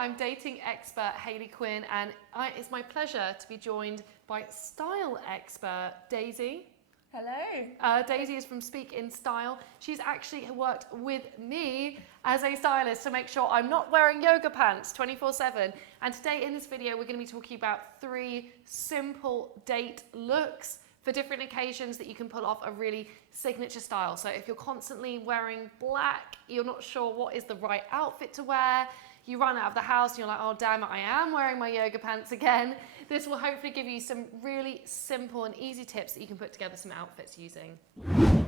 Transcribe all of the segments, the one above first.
I'm dating expert Hayley Quinn, and it's my pleasure to be joined by style expert Daisy. Hello. Daisy is from Speak in Style. She's actually worked with me as a stylist to make sure I'm not wearing yoga pants 24/7. And today in this video, we're going to be talking about 3 simple date looks for different occasions that you can pull off a really signature style. So if you're constantly wearing black, you're not sure what is the right outfit to wear, you run out of the house and you're like, oh damn it, I am wearing my yoga pants again. This will hopefully give you some really simple and easy tips that you can put together some outfits using.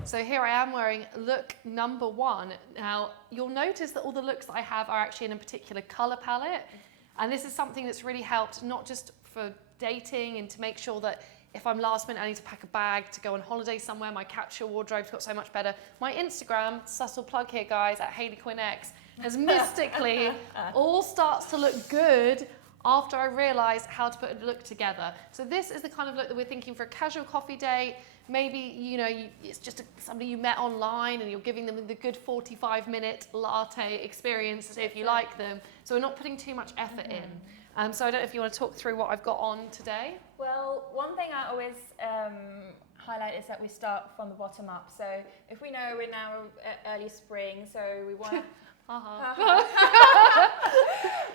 So here I am wearing look number 1. Now you'll notice that all the looks that I have are actually in a particular color palette. And this is something that's really helped, not just for dating and to make sure that if I'm last minute, I need to pack a bag to go on holiday somewhere, my capsule wardrobe's got so much better. My Instagram, subtle plug here guys, at Hayley Quinn X, has mystically all starts to look good after I realised how to put a look together. So this is the kind of look that we're thinking for a casual coffee date. Maybe, you know, it's just somebody you met online and you're giving them the good 45-minute latte experience to see if you like them. So we're not putting too much effort in. So I don't know if you want to talk through what I've got on today. Well, one thing I always highlight is that we start from the bottom up. So if we know we're now early spring, so we want to...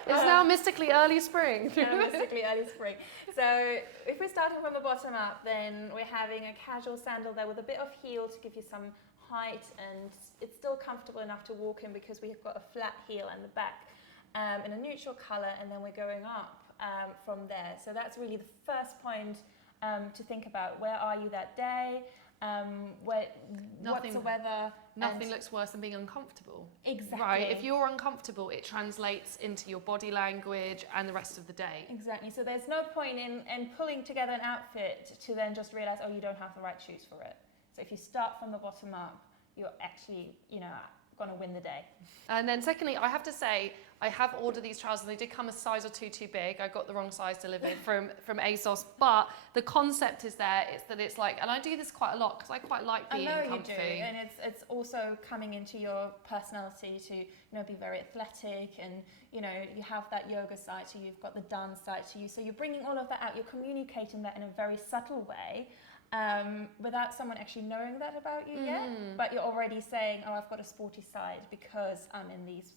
It's now mystically early spring. Mystically early spring. So if we're starting from the bottom up, then we're having a casual sandal there with a bit of heel to give you some height, and it's still comfortable enough to walk in because we've got a flat heel and the back in a neutral color, and then we're going up from there. So that's really the first point to think about. Where are you that day? What's the weather? Nothing looks worse than being uncomfortable. Exactly. Right? If you're uncomfortable, it translates into your body language and the rest of the day. Exactly. So there's no point in pulling together an outfit to then just realize, oh, you don't have the right shoes for it. So if you start from the bottom up, you're actually, you know, going to win the day. And then secondly, I have to say, I have ordered these trousers. They did come a size or 2 too big. I got the wrong size delivered from ASOS, but the concept is there. It's that it's like, and I do this quite a lot because I quite like being comfy. You do, and it's also coming into your personality to, you know, be very athletic, and you know, you have that yoga side to you, you've got the dance side to you, so you're bringing all of that out. You're communicating that in a very subtle way. Without someone actually knowing that about you yet, but you're already saying, oh, I've got a sporty side because I'm in these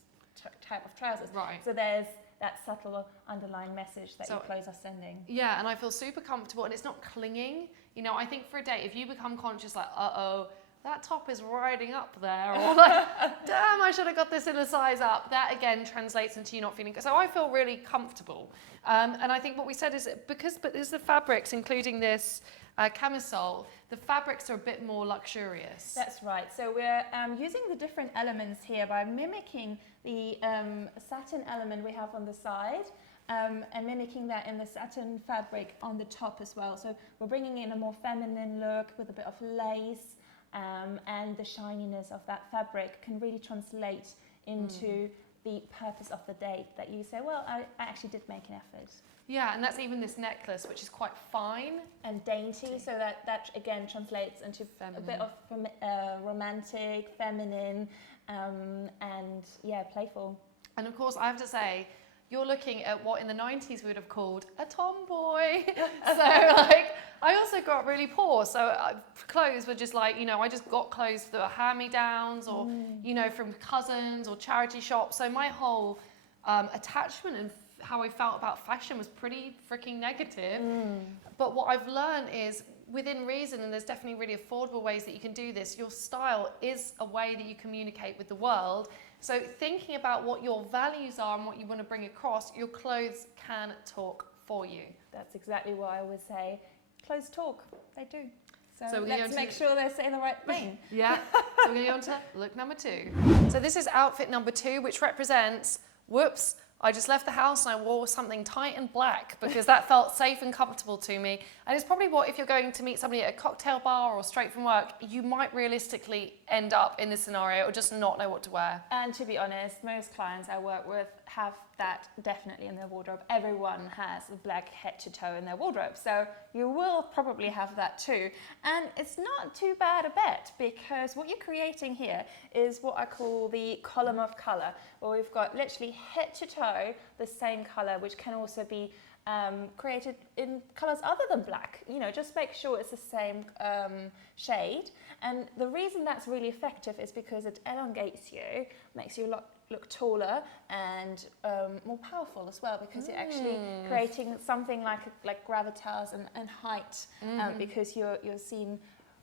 type of trousers. Right. So there's that subtle underlying message that your clothes are sending. Yeah, and I feel super comfortable, and it's not clinging. You know, I think for a date, if you become conscious like, uh-oh, that top is riding up there, or like, damn, I should have got this in a size up, that again translates into you not feeling good. So I feel really comfortable. And I think what we said is, but there's the fabrics, including this camisole, the fabrics are a bit more luxurious. That's right. So we're using the different elements here by mimicking the satin element we have on the side, and mimicking that in the satin fabric on the top as well. So we're bringing in a more feminine look with a bit of lace, and the shininess of that fabric can really translate into the purpose of the date, that you say, well, I actually did make an effort. Yeah, and that's even this necklace, which is quite fine. And dainty, so that again translates into feminine. A bit of romantic, feminine, and yeah, playful. And of course, I have to say, you're looking at what in the 90s we would have called a tomboy. So like, I also grew up really poor, so clothes were just like, you know, I just got clothes that were hand-me-downs or, you know, from cousins or charity shops. So my whole attachment and how I felt about fashion was pretty freaking negative. But what I've learned is, within reason, and there's definitely really affordable ways that you can do this, your style is a way that you communicate with the world. So thinking about what your values are and what you want to bring across, your clothes can talk for you. That's exactly what I would say. Clothes talk, they do. So let's make sure they're saying the right thing. Yeah, so we're going to go on to look number 2. So this is outfit number 2, which represents, whoops, I just left the house and I wore something tight and black because that felt safe and comfortable to me. And it's probably what, if you're going to meet somebody at a cocktail bar or straight from work, you might realistically end up in this scenario or just not know what to wear. And to be honest, most clients I work with have that definitely in their wardrobe. Everyone has a black head to toe in their wardrobe, so you will probably have that too. And it's not too bad a bet, because what you're creating here is what I call the column of color, where we've got literally head to toe the same color, which can also be created in colors other than black. You know, just make sure it's the same shade. And the reason that's really effective is because it elongates you, makes you look taller and more powerful as well, because you're actually creating something like gravitas and height, because you're seen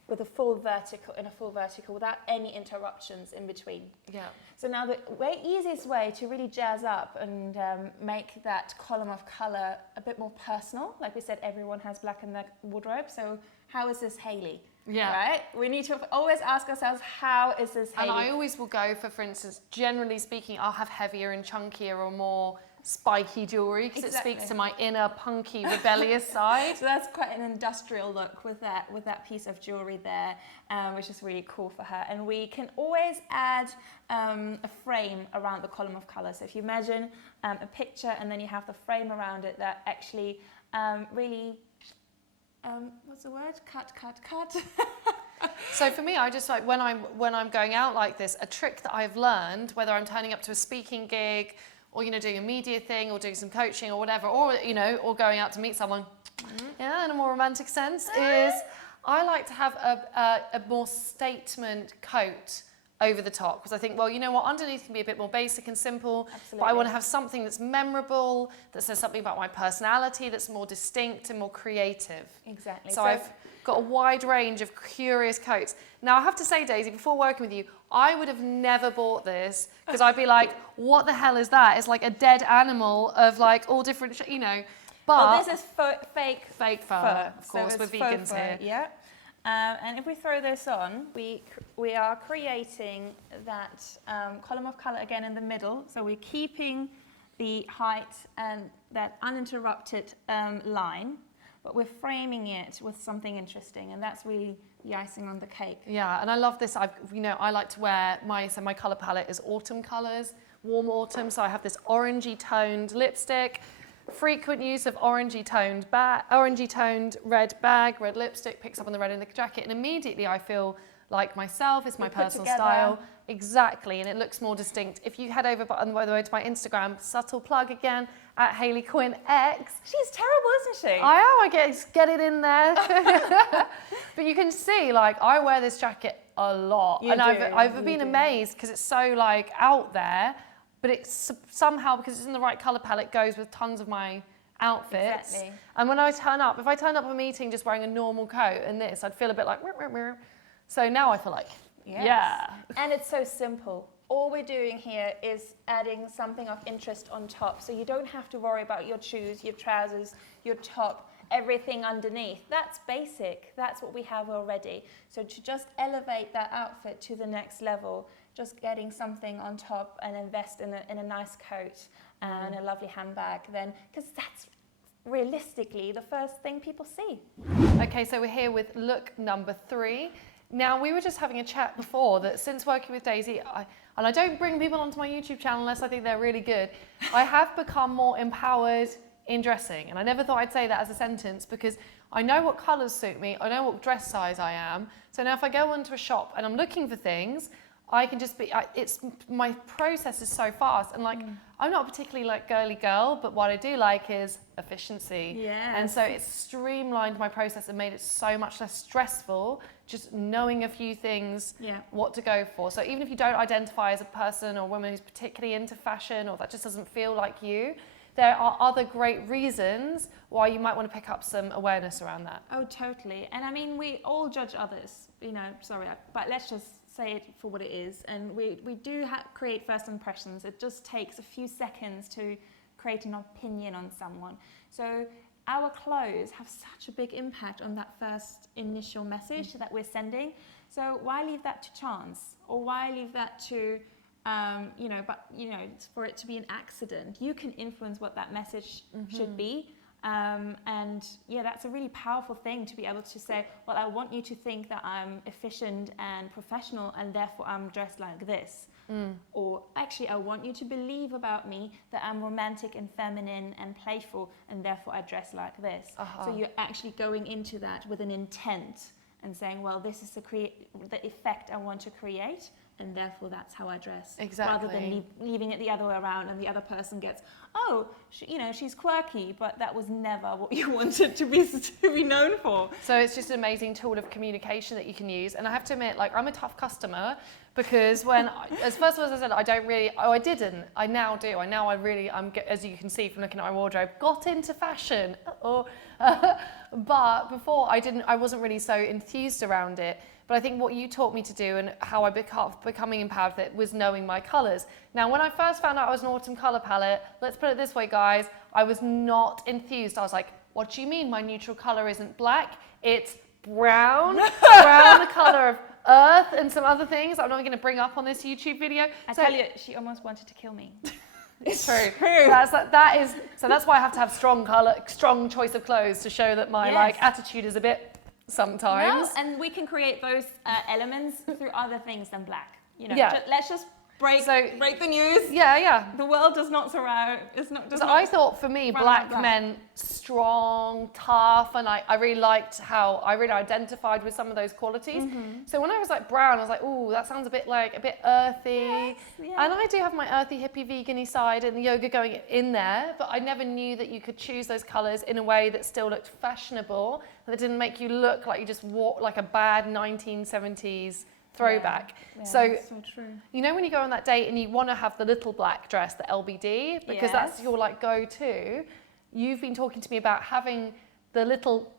with a full vertical without any interruptions in between. Yeah. So now the easiest way to really jazz up and make that column of color a bit more personal, like we said, everyone has black in their wardrobe. So how is this Hayley? Yeah. Right? We need to always ask ourselves, how is this Hayley? And I always will go for instance, generally speaking, I'll have heavier and chunkier or more spiky jewelry, because it speaks to my inner punky rebellious side. So that's quite an industrial look with that piece of jewelry there, which is really cool for her. And we can always add a frame around the column of color. So if you imagine a picture and then you have the frame around it that actually really what's the word? Cut. So for me, I just like when I'm going out like this, a trick that I've learned, whether I'm turning up to a speaking gig, or doing a media thing, or doing some coaching, or whatever, or or going out to meet someone, in a more romantic sense, is I like to have a more statement coat over the top, because I think, well, you know what, underneath can be a bit more basic and simple. Absolutely. But I want to have something that's memorable, that says something about my personality, that's more distinct and more creative. Exactly. So I've got a wide range of curious coats. Now I have to say, Daisy, before working with you, I would have never bought this, because I'd be like, what the hell is that? It's like a dead animal of like all different, But well, this is fake fur, of course. So we're vegans here. Yeah. And if we throw this on, we are creating that column of color again in the middle. So we're keeping the height and that uninterrupted line, but we're framing it with something interesting, and that's really the icing on the cake. Yeah, and I love this. I like to wear my color palette is autumn colors, warm autumn. So I have this orangey toned lipstick, frequent use of orangey toned red bag, red lipstick, picks up on the red in the jacket, and immediately I feel like myself. It's my personal style. Exactly, and it looks more distinct. If you head over, by the way, to my Instagram, subtle plug again, at Hayley Quinn X. She's terrible, isn't she? I am, I get it in there. But you can see, like, I wear this jacket a lot. I've been amazed, because it's so, like, out there, but it's somehow, because it's in the right color palette, goes with tons of my outfits. Exactly. And when I turn up, if I turned up a meeting just wearing a normal coat and this, I'd feel a bit like, so now I feel like, yeah. And it's so simple. All we're doing here is adding something of interest on top. So you don't have to worry about your shoes, your trousers, your top, everything underneath. That's basic. That's what we have already. So to just elevate that outfit to the next level, just getting something on top and invest in a nice coat and a lovely handbag, then, because that's realistically the first thing people see. Okay, so we're here with look number 3. Now, we were just having a chat before that since working with Daisy, and I don't bring people onto my YouTube channel unless I think they're really good, I have become more empowered in dressing. And I never thought I'd say that as a sentence, because I know what colours suit me, I know what dress size I am. So now if I go into a shop and I'm looking for things, I can just be, my process is so fast, and like, I'm not a particularly like girly girl, but what I do like is efficiency. Yes. And so it's streamlined my process and made it so much less stressful, just knowing a few things, what to go for. So even if you don't identify as a person or woman who's particularly into fashion, or that just doesn't feel like you, there are other great reasons why you might want to pick up some awareness around that. Oh, totally. And I mean, we all judge others, but let's just say it for what it is. And we do create first impressions. It just takes a few seconds to create an opinion on someone. So our clothes have such a big impact on that first initial message that we're sending. So why leave that to chance? Or why leave that to, for it to be an accident? You can influence what that message should be. And yeah, that's a really powerful thing to be able to say, well, I want you to think that I'm efficient and professional and therefore I'm dressed like this. Or actually, I want you to believe about me that I'm romantic and feminine and playful and therefore I dress like this. So you're actually going into that with an intent and saying, well, this is the effect I want to create, and therefore that's how I dress. Exactly. Rather than leaving it the other way around and the other person gets, oh, she's quirky, but that was never what you wanted to be known for. So it's just an amazing tool of communication that you can use. And I have to admit, like, I'm a tough customer because as first of all, as I said, I now do. I'm, as you can see from looking at my wardrobe, got into fashion. But before I wasn't really so enthused around it. But I think what you taught me to do and how I becoming empowered with it was knowing my colours. Now, when I first found out I was an autumn colour palette, let's put it this way, guys, I was not enthused. I was like, what do you mean my neutral colour isn't black? It's brown, brown, the colour of earth and some other things I'm not going to bring up on this YouTube video. I tell you, she almost wanted to kill me. It's true. So that's why I have to have strong choice of clothes to show that my attitude is a bit sometimes. No, and we can create those elements through other things than black. Let's just break the news. Yeah. The world does not surround. I thought for me, black meant strong, tough, and I really liked how I really identified with some of those qualities. So when I was like brown, I was like, oh, that sounds a bit earthy. Yes, yeah. And I do have my earthy, hippie, vegan-y side and the yoga going in there, but I never knew that you could choose those colours in a way that still looked fashionable, that didn't make you look like you just wore like a bad 1970s throwback. Yeah, so true. You know when you go on that date and you want to have the little black dress, the LBD, because that's your like go-to. You've been talking to me about having the little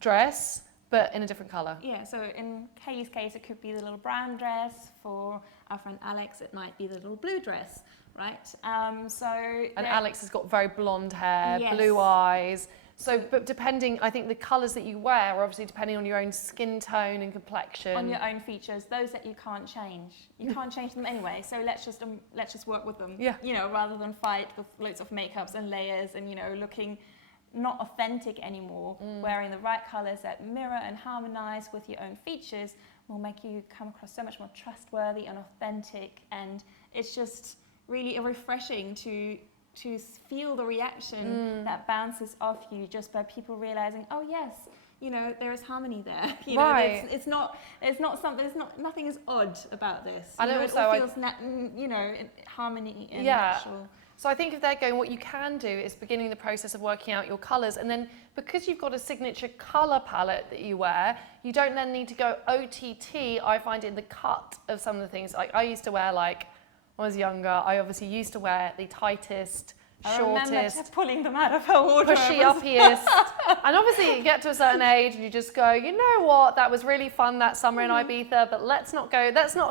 dress, but in a different colour. Yeah, so in Hayley's case, it could be the little brown dress. For our friend Alex, it might be the little blue dress, right? And Alex has got very blonde hair, yes. blue eyes. So, but depending, I think the colours that you wear are obviously depending on your own skin tone and complexion. On your own features, those that you can't change. You can't change them anyway, so let's just work with them. Yeah. Rather than fight with loads of makeups and layers and, looking not authentic anymore. Wearing the right colours that mirror and harmonise with your own features will make you come across so much more trustworthy and authentic, and it's just really refreshing to feel the reaction that bounces off you just by people realizing, oh yes, there is harmony there. Right. Nothing is odd about this. And it also all feels harmony and natural. So I think if they're going, what you can do is beginning the process of working out your colours, and then because you've got a signature colour palette that you wear, you don't then need to go OTT, I find, in the cut of some of the things. Like I used to wear, when I was younger, I obviously used to wear the tightest, shortest, I remember pulling them out of her wardrobe. Pushy uppiest. And obviously you get to a certain age and you just go, you know what, that was really fun that summer in Ibiza, but let's not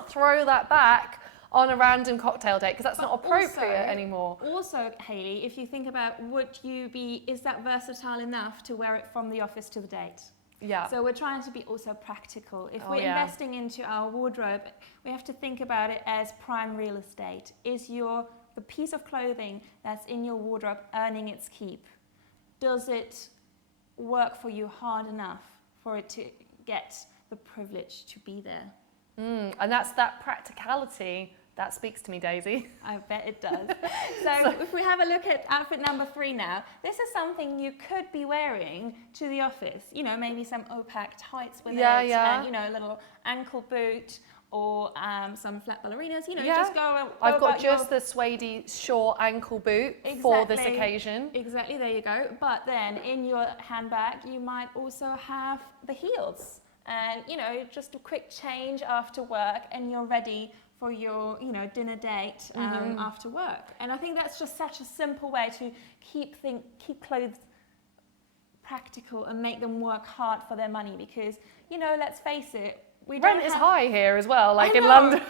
throw that back on a random cocktail date, because that's not appropriate anymore. Also, Hayley, if you think about, is that versatile enough to wear it from the office to the date? Yeah. So we're trying to be also practical. If we're investing into our wardrobe, we have to think about it as prime real estate. Is the piece of clothing that's in your wardrobe earning its keep? Does it work for you hard enough for it to get the privilege to be there? And that's that practicality. That speaks to me, Daisy. I bet it does. So if we have a look at outfit number 3 now, this is something you could be wearing to the office. Maybe some opaque tights with it, and a little ankle boot or some flat ballerinas. Just go. I've got just the suede short ankle boot for this occasion. Exactly, there you go. But then in your handbag, you might also have the heels. And, just a quick change after work and you're ready for your, dinner date after work. And I think that's just such a simple way to keep clothes practical and make them work hard for their money, because, let's face it, rent is high here as well, in London.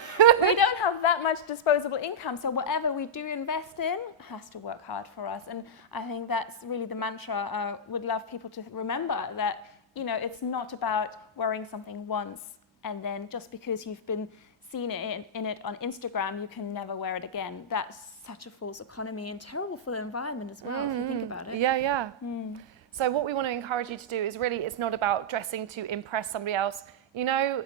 We don't have that much disposable income, so whatever we do invest in has to work hard for us. And I think that's really the mantra I would love people to remember, that it's not about wearing something once and then just because you've been seen it in it on Instagram, you can never wear it again. That's such a false economy and terrible for the environment as well, if you think about it. Yeah, yeah. So what we want to encourage you to do is really, it's not about dressing to impress somebody else. You know,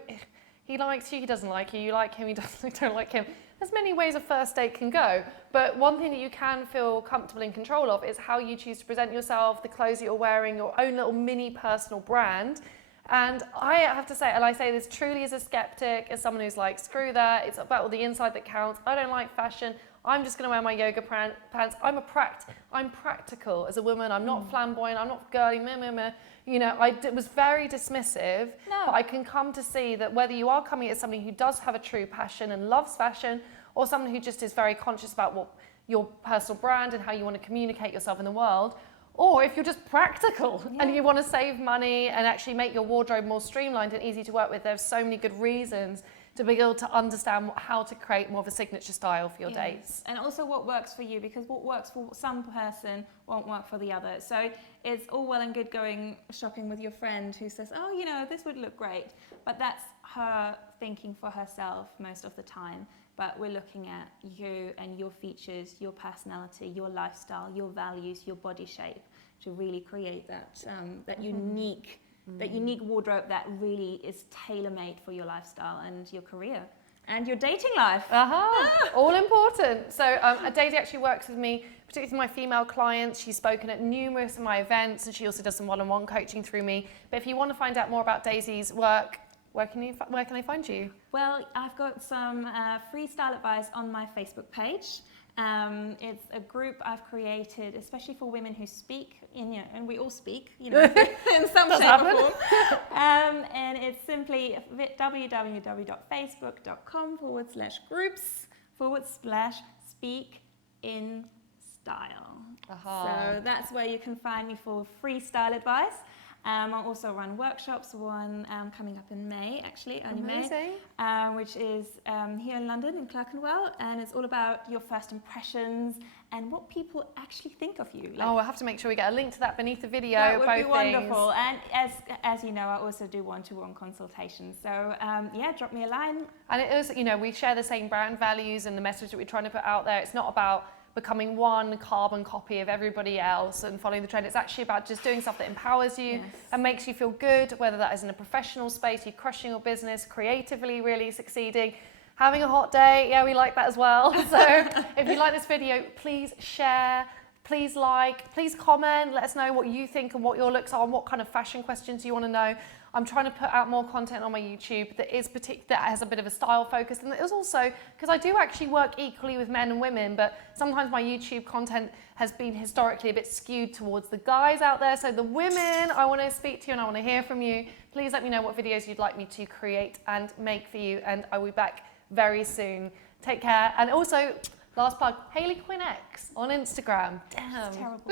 he likes you, he doesn't like you, you like him, he don't like him. There's many ways a first date can go, but one thing that you can feel comfortable in control of is how you choose to present yourself, the clothes that you're wearing, your own little mini personal brand. And I have to say, and I say this truly as a skeptic, as someone who's like, screw that, it's about all the inside that counts, I don't like fashion, I'm just going to wear my yoga pants. I'm practical as a woman. I'm not flamboyant. I'm not girly. Meh, meh, meh. You know, I was very dismissive. No. But I can come to see that whether you are coming as somebody who does have a true passion and loves fashion, or someone who just is very conscious about what your personal brand and how you want to communicate yourself in the world, or if you're just practical and you want to save money and actually make your wardrobe more streamlined and easy to work with, there's so many good reasons to be able to understand how to create more of a signature style for your dates. And also what works for you, because what works for some person won't work for the other. So it's all well and good going shopping with your friend who says, oh, you know, this would look great. But that's her thinking for herself most of the time. But we're looking at you and your features, your personality, your lifestyle, your values, your body shape to really create that, that unique wardrobe that really is tailor-made for your lifestyle and your career and your dating life. All important. So Daisy actually works with me, particularly with my female clients. She's spoken at numerous of my events, and she also does some one-on-one coaching through me. But if you want to find out more about Daisy's work, where can I find you? Well, I've got some free style advice on my Facebook page. It's a group I've created especially for women who speak, and we all speak, in some shape or form. And it's simply www.facebook.com/groups/speak in style. So that's where you can find me for free style advice. I also run workshops, one coming up in May, actually, early May, which is here in London, in Clerkenwell, and it's all about your first impressions and what people actually think of you. We'll have to make sure we get a link to that beneath the video. That would be wonderful. And as you know, I also do one-to-one consultations. So drop me a line. And it is, we share the same brand values and the message that we're trying to put out there. It's not about becoming one carbon copy of everybody else and following the trend. It's actually about just doing stuff that empowers you and makes you feel good, whether that is in a professional space, you're crushing your business, creatively really succeeding, having a hot day, we like that as well. So if you like this video, please share, please like, please comment, let us know what you think and what your looks are and what kind of fashion questions you want to know. I'm trying to put out more content on my YouTube that has a bit of a style focus, and it is also because I do actually work equally with men and women, but sometimes my YouTube content has been historically a bit skewed towards the guys out there. So the women, I want to speak to you and I want to hear from you. Please let me know what videos you'd like me to create and make for you, and I will be back very soon. Take care. And also, last plug, Hayley Quinn X on Instagram. Damn. It's terrible.